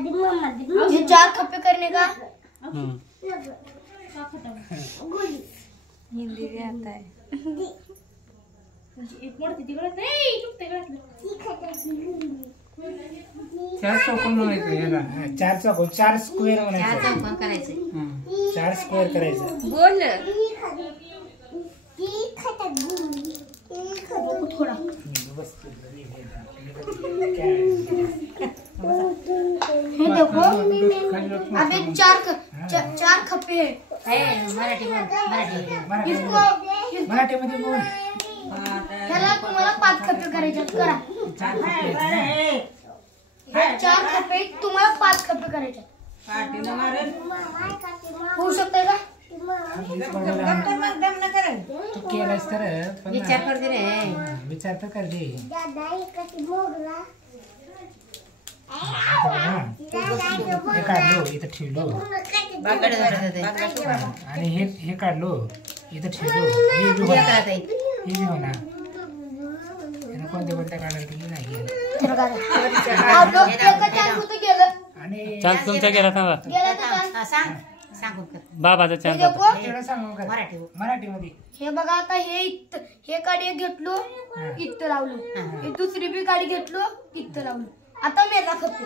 ये 4 खप्पे करने का हिंदी भी आता है। चार चौकोन म्हणायचं, 4 चौकोन, 4 स्क्वेअर म्हणायचं, 4 चौकोन करायचे, 4 स्क्वेअर करायचं। बोल थोड़ा ये देखो अभी 4 खप्पे है। मराठी बोल, मराठी मराठीमध्ये बोल। त्याला तुम्हाला 5 खप्पे करायचे करा। 4 खप्पे तुम्हाला 5 खप्पे करायचे होऊ शकते का? तू केलास तर पण विचार कर दे रे, विचार तर कर दे। हे काढलो इथं ठेवलो बागड करते आणि हे काढलो इथं ठेवलो, हे बी काय होणार, करते हे बी होणार। यानं कोणत्या काढायला की नाही गेलं आणि चान्स तुमचा गेला सांगा, सांग सांगू कर बाबाचा चान्स देखो तेवढं सांगू का? मराठी मराठीमध्ये हे बघा आता हे काडी घेतलो इथं लावलो, हे दुसरी बी काडी घेतलो इथं लावलो। आता मेला खप्पे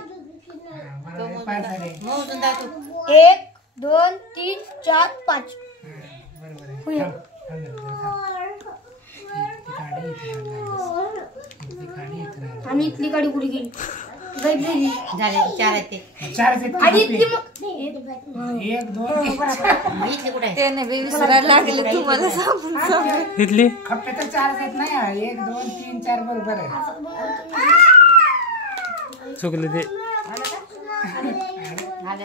बरोबर, 5 झाले। मोजून जा तू 1 2 3 4 5 बरोबर आहे। होय. थांब, थांब जरा, थांब। ती काडी इथे लावणार. ती काडी इथे लावणार. आणि इथली काडी कुठे गेली? गायब झाली। झाले 4 आहेत ते, 4 आहेत ते आणि खप्पे. इथली मग 1 2 3 मग इथले कुठे आहे? त्याने बी विसरायला लागले तुम्हाला सांगून सांगून। तिथली खप्पे तर 4 आहेत ना, 1 2 3 4 बरोबर आहे। चुकलं ते झालं